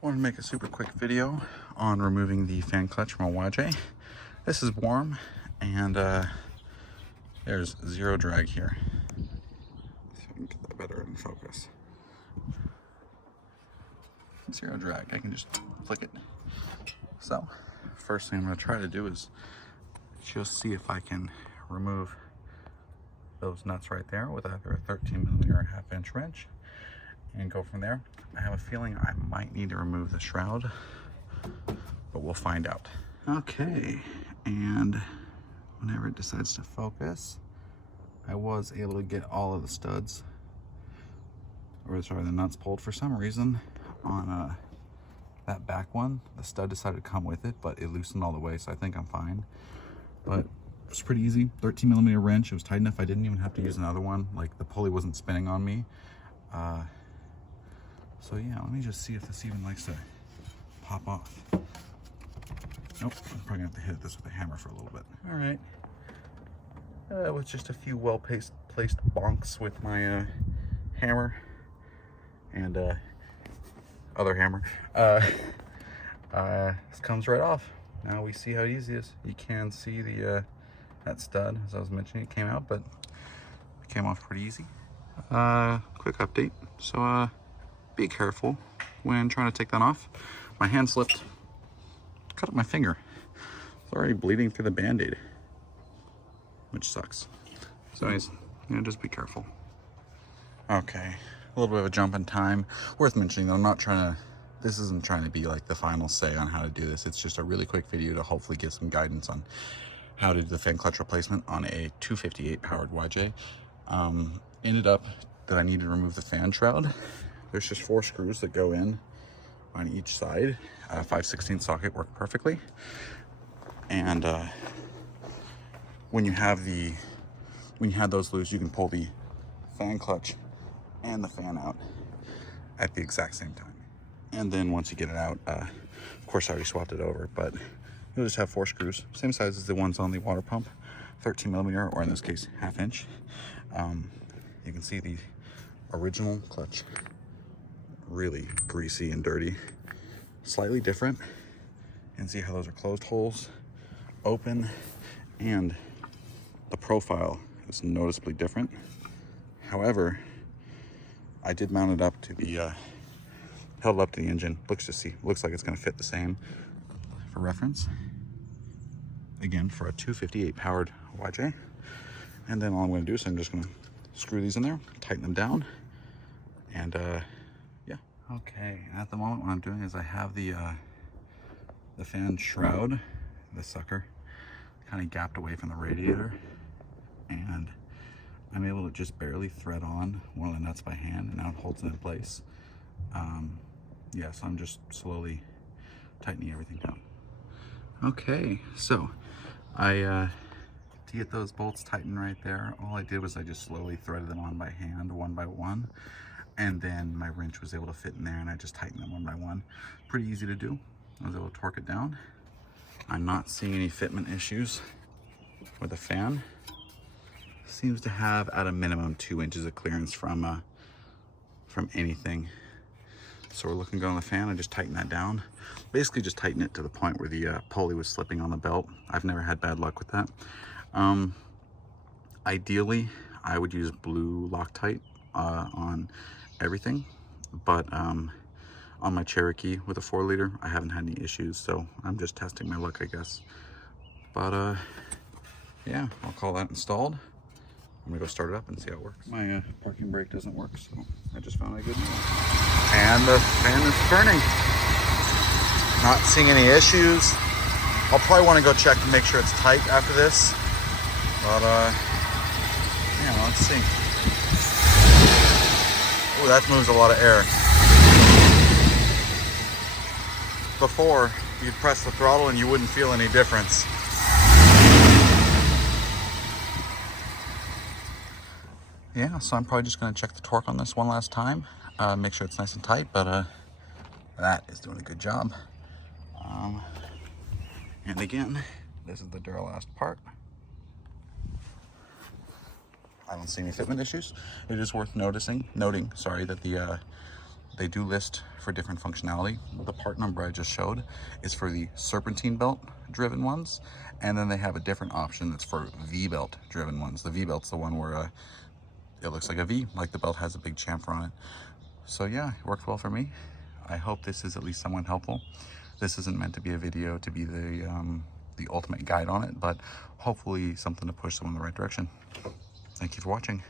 I want to make a super quick video on removing the fan clutch from a YJ. This is warm and there's zero drag here. See if I can get that better in focus. Zero drag, I can just flick it. So, first thing I'm going to try to do is just see if I can remove those nuts right there with either a 13mm or a 1/2 inch wrench and go from there. I have a feeling I might need to remove the shroud, but we'll find out. Okay, and whenever it decides to focus, I was able to get all of the studs, or sorry, the nuts pulled. For some reason on that back one, the stud decided to come with it, but it loosened all the way, so I think I'm fine. But it was pretty easy. 13mm wrench, it was tight enough I didn't even have to use another one. Like, the pulley wasn't spinning on me. So yeah, let me just see if this even likes to pop off. Nope, I'm probably gonna have to hit this with a hammer for a little bit. All right, with just a few well-placed bonks with my hammer and other hammer, this comes right off. Now we see how easy it is. You can see the that stud, as I was mentioning, it came out, but it came off pretty easy. Quick update. So be careful when trying to take that off. My hand slipped, cut up my finger. It's already bleeding through the band-aid, which sucks. So anyways, just be careful. Okay, a little bit of a jump in time. Worth mentioning though, I'm not trying to, this isn't trying to be like the final say on how to do this. It's just a really quick video to hopefully give some guidance on how to do the fan clutch replacement on a 258 powered YJ. Ended up that I needed to remove the fan shroud. There's just 4 screws that go in on each side. 5/16 socket worked perfectly. And when you have those loose, you can pull the fan clutch and the fan out at the exact same time. And then once you get it out, of course I already swapped it over, but you'll just have 4 screws, same size as the ones on the water pump, 13mm, or in this case 1/2 inch. You can see the original clutch, really greasy and dirty, slightly different. You can see how those are closed holes, open, and the profile is noticeably different. However, I did mount it up to the held up to the engine. Looks like it's going to fit the same. For reference, again, for a 258 powered YJ. And then all I'm going to do is I'm just going to screw these in there, tighten them down, and yeah. Okay, at the moment what I'm doing is I have the fan shroud, the sucker, kind of gapped away from the radiator, and I'm able to just barely thread on one of the nuts by hand, and now it holds it in place. Yeah, so I'm just slowly tightening everything down. Okay, so to get those bolts tightened right there, all I did was I just slowly threaded them on by hand, one by one, and then my wrench was able to fit in there, and I just tightened them one by one. Pretty easy to do. I was able to torque it down. I'm not seeing any fitment issues with the fan. Seems to have at a minimum 2 inches of clearance from anything. So we're looking good on the fan. I just tighten that down. Basically just tighten it to the point where the pulley was slipping on the belt. I've never had bad luck with that. Ideally, I would use blue Loctite on everything, but on my Cherokee with a 4-liter, I haven't had any issues, so I'm just testing my luck, I guess. But yeah, I'll call that installed. I'm gonna go start it up and see how it works. My parking brake doesn't work, so I just found a good news. And the fan is turning. Not seeing any issues. I'll probably want to go check to make sure it's tight after this. But yeah, let's see. Oh, that moves a lot of air. Before, you'd press the throttle and you wouldn't feel any difference. Yeah, so I'm probably just going to check the torque on this one last time, make sure it's nice and tight, but that is doing a good job. And again, this is the Duralast part. I don't see any fitment issues. It is worth noting, that they do list for different functionality. The part number I just showed is for the serpentine belt driven ones, and then they have a different option that's for V-belt driven ones. The V-belt's the one where it looks like a V, like the belt has a big chamfer on it. So yeah, it worked well for me. I hope this is at least somewhat helpful. This isn't meant to be a video to be the ultimate guide on it, but hopefully something to push someone in the right direction. Thank you for watching.